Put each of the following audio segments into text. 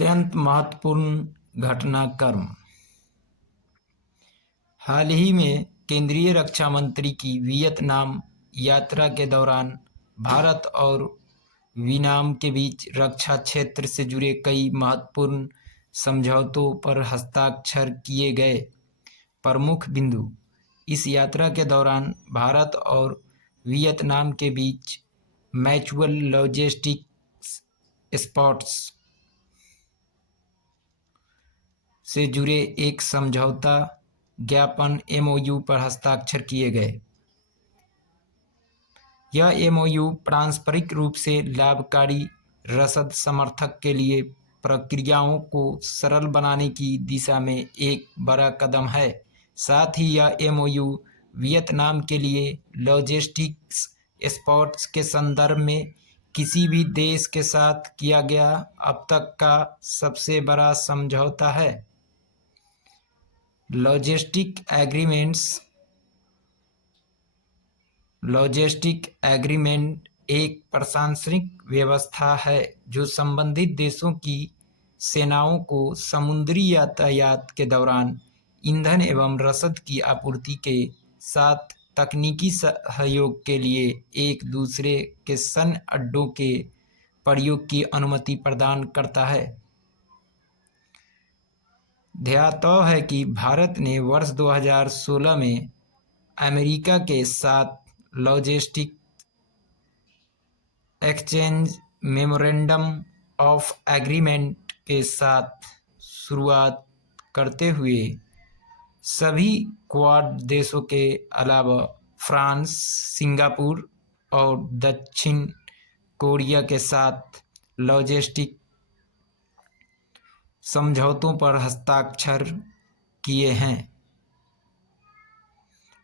अत्यंत महत्वपूर्ण घटनाक्रम। हाल ही में केंद्रीय रक्षा मंत्री की वियतनाम यात्रा के दौरान भारत और वियतनाम के बीच रक्षा क्षेत्र से जुड़े कई महत्वपूर्ण समझौतों पर हस्ताक्षर किए गए। प्रमुख बिंदु। इस यात्रा के दौरान भारत और वियतनाम के बीच म्यूचुअल लॉजिस्टिक्स स्पॉट्स से जुड़े एक समझौता ज्ञापन MOU पर हस्ताक्षर किए गए। यह MOU पारस्परिक रूप से लाभकारी रसद समर्थक के लिए प्रक्रियाओं को सरल बनाने की दिशा में एक बड़ा कदम है। साथ ही यह MOU वियतनाम के लिए लॉजिस्टिक्स स्पॉट्स के संदर्भ में किसी भी देश के साथ किया गया अब तक का सबसे बड़ा समझौता है। लॉजिस्टिक एग्रीमेंट एक प्रशासनिक व्यवस्था है जो संबंधित देशों की सेनाओं को समुद्री यातायात के दौरान ईंधन एवं रसद की आपूर्ति के साथ तकनीकी सहयोग के लिए एक दूसरे के सैन्य अड्डों के प्रयोग की अनुमति प्रदान करता है। ध्यातव्य है कि भारत ने वर्ष 2016 में अमेरिका के साथ logistic exchange memorandum of agreement के साथ शुरुआत करते हुए सभी क्वाड देशों के अलावा फ्रांस, सिंगापुर और दक्षिण कोरिया के साथ लॉजिस्टिक समझौतों पर हस्ताक्षर किए हैं।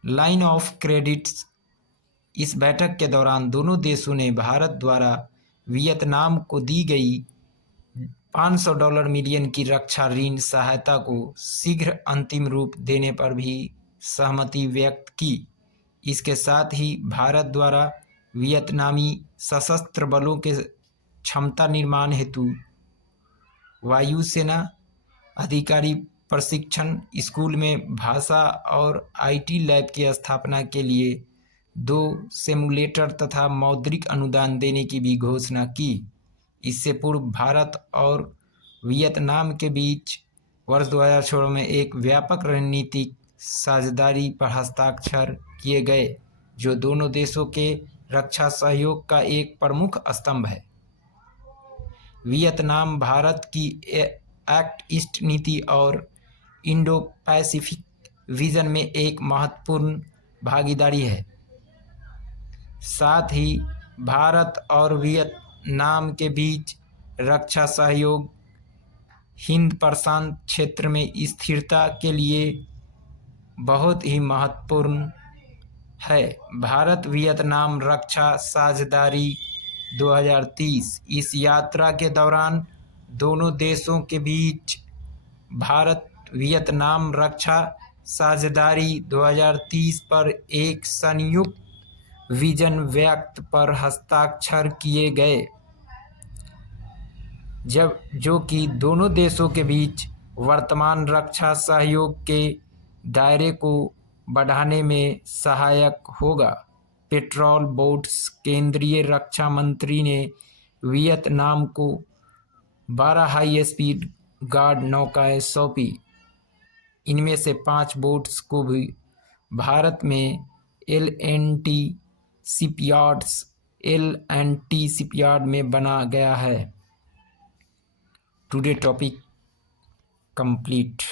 Line of credits. इस बैठक के दौरान दोनों देशों ने भारत द्वारा वियतनाम को दी गई $500 मिलियन की रक्षा ऋण सहायता को शीघ्र अंतिम रूप देने पर भी सहमति व्यक्त की। इसके साथ ही भारत द्वारा वियतनामी सशस्त्र बलों के क्षमता निर्माण हेतु वायुसेना अधिकारी प्रशिक्षण स्कूल में भाषा और IT लैब की स्थापना के लिए 2 सिमुलेटर तथा मौद्रिक अनुदान देने की भी घोषणा की। इससे पूर्व भारत और वियतनाम के बीच वर्ष 2016 में एक व्यापक रणनीतिक साझेदारी पर हस्ताक्षर किए गए जो दोनों देशों के रक्षा सहयोग का एक प्रमुख स्तंभ है। वियतनाम भारत की एक्ट ईस्ट नीति और इंडो पैसिफिक विजन में एक महत्वपूर्ण भागीदारी है। साथ ही भारत और वियतनाम के बीच रक्षा सहयोग हिंद प्रशांत क्षेत्र में स्थिरता के लिए बहुत ही महत्वपूर्ण है। भारत वियतनाम रक्षा साझेदारी 2030। इस यात्रा के दौरान दोनों देशों के बीच भारत वियतनाम रक्षा साझेदारी 2030 पर एक संयुक्त विजन व्यक्त पर हस्ताक्षर किए गए जो कि दोनों देशों के बीच वर्तमान रक्षा सहयोग के दायरे को बढ़ाने में सहायक होगा। Patrol boats. केंद्रीय रक्षा मंत्री ने वियतनाम को 12 हाई स्पीड गार्ड नौकाएं सौंपी। इनमें से 5 बोट्स को भी भारत में L&T शिपयार्ड में बना गया है। Today topic complete.